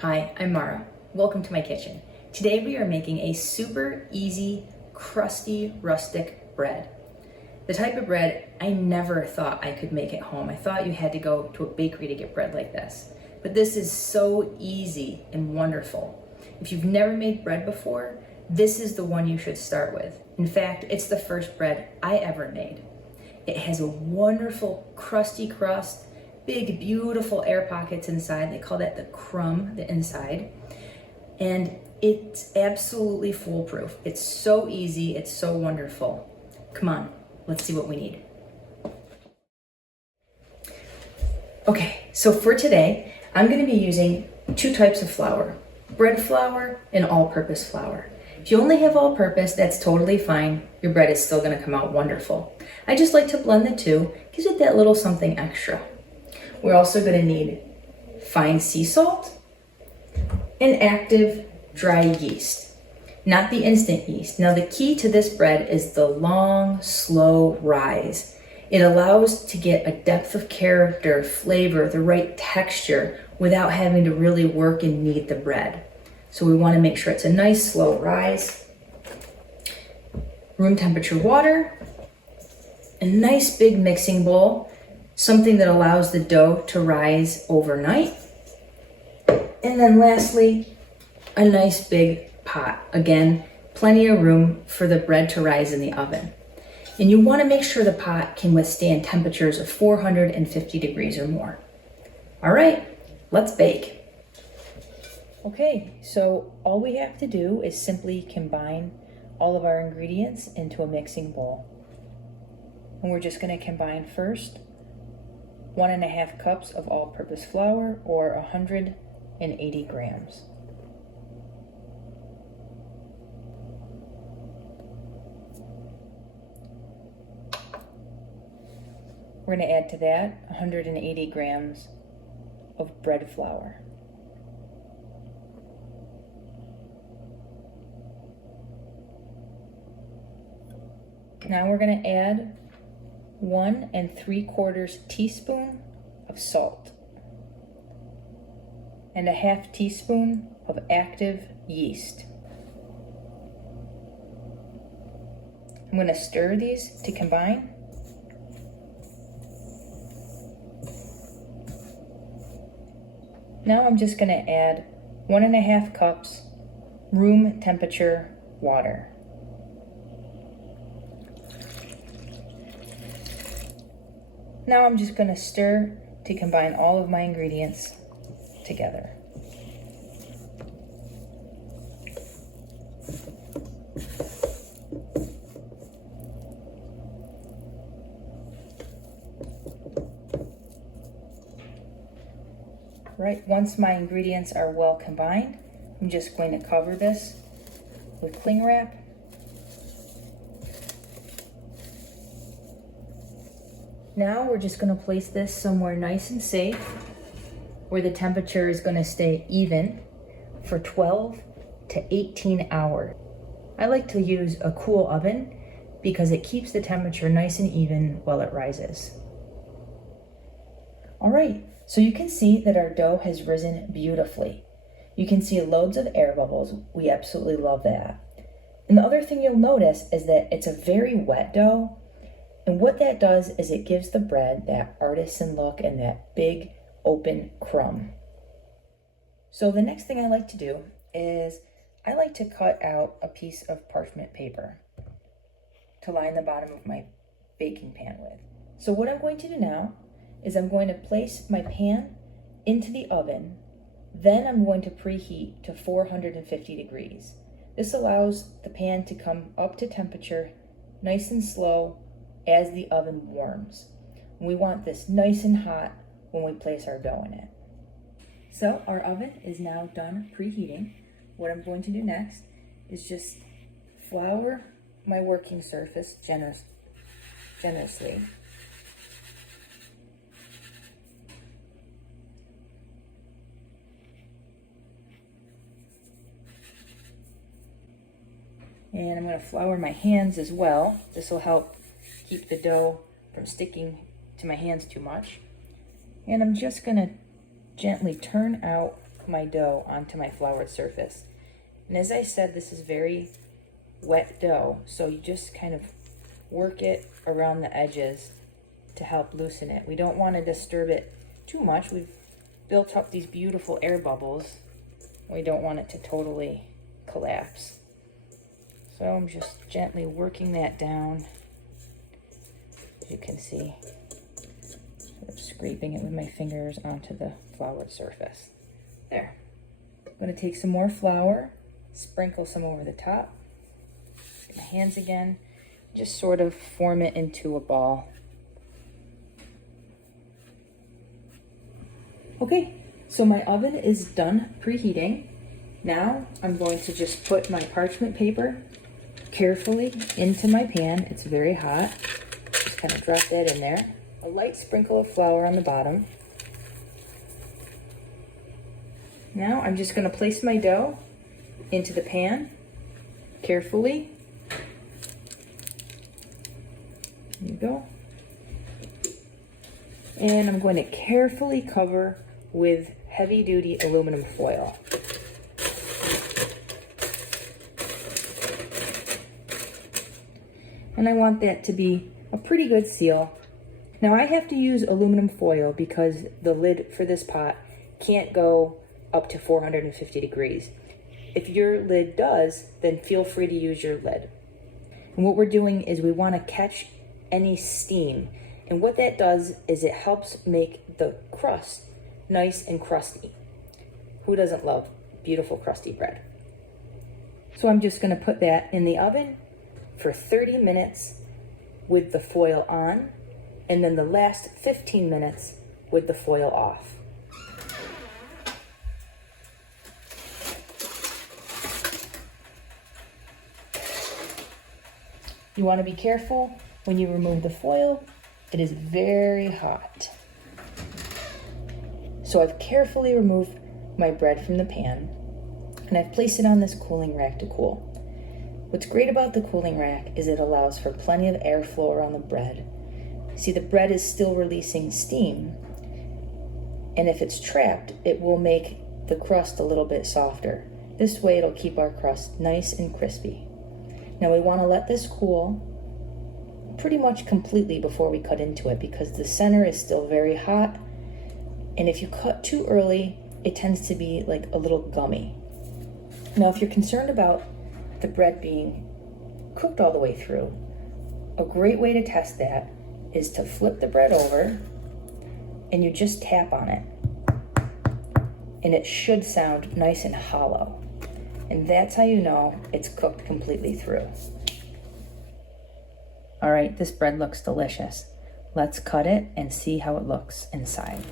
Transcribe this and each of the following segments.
Hi, I'm Mara. Welcome to my kitchen. Today we are making a super easy, crusty, rustic bread. The type of bread I never thought I could make at home. I thought you had to go to a bakery to get bread like this. But this is so easy and wonderful. If you've never made bread before, this is the one you should start with. In fact, it's the first bread I ever made. It has a wonderful crusty crust, big, beautiful air pockets inside. They call that the crumb, the inside. And it's absolutely foolproof. It's so easy, it's so wonderful. Come on, let's see what we need. Okay, so for today, I'm gonna be using two types of flour, bread flour and all-purpose flour. If you only have all-purpose, that's totally fine. Your bread is still gonna come out wonderful. I just like to blend the two, gives it that little something extra. We're also going to need fine sea salt and active dry yeast, not the instant yeast. Now the key to this bread is the long, slow rise. It allows to get a depth of character, flavor, the right texture without having to really work and knead the bread. So we want to make sure it's a nice, slow rise. Room temperature water, a nice big mixing bowl, something that allows the dough to rise overnight. And then lastly, a nice big pot. Again, plenty of room for the bread to rise in the oven. And you want to make sure the pot can withstand temperatures of 450 degrees or more. All right, let's bake. Okay, so all we have to do is simply combine all of our ingredients into a mixing bowl. And we're just going to combine first 1.5 cups of all-purpose flour, or 180 grams. We're going to add to that 180 grams of bread flour. Now we're going to add 1 3/4 teaspoon of salt and a 1/2 teaspoon of active yeast. I'm going to stir these to combine. Now I'm just going to add 1.5 cups room temperature water. Now I'm just going to stir to combine all of my ingredients together. Right, once my ingredients are well combined, I'm just going to cover this with cling wrap. Now we're just going to place this somewhere nice and safe where the temperature is going to stay even for 12 to 18 hours. I like to use a cool oven because it keeps the temperature nice and even while it rises. All right, so you can see that our dough has risen beautifully. You can see loads of air bubbles. We absolutely love that. And the other thing you'll notice is that it's a very wet dough. And what that does is it gives the bread that artisan look and that big open crumb. So the next thing I like to do is I like to cut out a piece of parchment paper to line the bottom of my baking pan with. So what I'm going to do now is I'm going to place my pan into the oven. Then I'm going to preheat to 450 degrees. This allows the pan to come up to temperature nice and slow as the oven warms. We want this nice and hot when we place our dough in it. So our oven is now done preheating. What I'm going to do next is just flour my working surface generously. And I'm going to flour my hands as well. This will help keep the dough from sticking to my hands too much. And I'm just going to gently turn out my dough onto my floured surface. And as I said, this is very wet dough, so you just kind of work it around the edges to help loosen it. We don't want to disturb it too much. We've built up these beautiful air bubbles. We don't want it to totally collapse. So I'm just gently working that down, as you can see, sort of scraping it with my fingers onto the floured surface. There. I'm going to take some more flour, sprinkle some over the top, get my hands again, just sort of form it into a ball. Okay, so my oven is done preheating. Now I'm going to just put my parchment paper carefully into my pan. It's very hot. Just kind of drop that in there. A light sprinkle of flour on the bottom. Now I'm just going to place my dough into the pan carefully. There you go. And I'm going to carefully cover with heavy-duty aluminum foil. And I want that to be a pretty good seal. Now I have to use aluminum foil because the lid for this pot can't go up to 450 degrees. If your lid does, then feel free to use your lid. And what we're doing is we want to catch any steam. And what that does is it helps make the crust nice and crusty. Who doesn't love beautiful crusty bread? So I'm just going to put that in the oven for 30 minutes with the foil on, and then the last 15 minutes with the foil off. You want to be careful when you remove the foil. It is very hot. So I've carefully removed my bread from the pan, and I've placed it on this cooling rack to cool. What's great about the cooling rack is it allows for plenty of airflow around the bread. See, the bread is still releasing steam, and if it's trapped, it will make the crust a little bit softer. This way it'll keep our crust nice and crispy. Now we want to let this cool pretty much completely before we cut into it, because the center is still very hot, and if you cut too early, it tends to be like a little gummy. Now if you're concerned about the bread being cooked all the way through, a great way to test that is to flip the bread over and you just tap on it, and it should sound nice and hollow, and that's how you know it's cooked completely through. All right, this bread looks delicious. Let's cut it and see how it looks inside.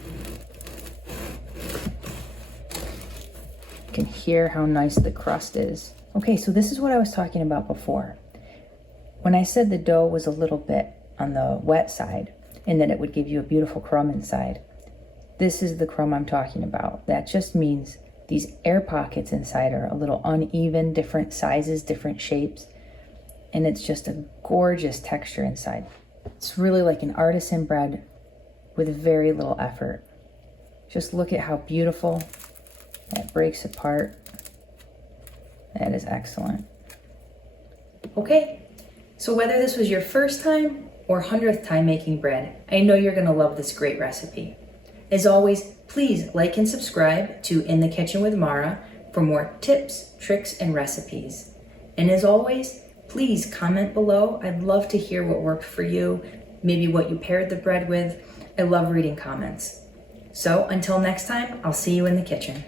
You can hear how nice the crust is. Okay, so this is what I was talking about before. When I said the dough was a little bit on the wet side and that it would give you a beautiful crumb inside, this is the crumb I'm talking about. That just means these air pockets inside are a little uneven, different sizes, different shapes, and it's just a gorgeous texture inside. It's really like an artisan bread with very little effort. Just look at how beautiful that breaks apart. That is excellent. Okay, so whether this was your first time or 100th time making bread, I know you're gonna love this great recipe. As always, please like and subscribe to In the Kitchen with Mara for more tips, tricks, and recipes. And as always, please comment below. I'd love to hear what worked for you, maybe what you paired the bread with. I love reading comments. So until next time, I'll see you in the kitchen.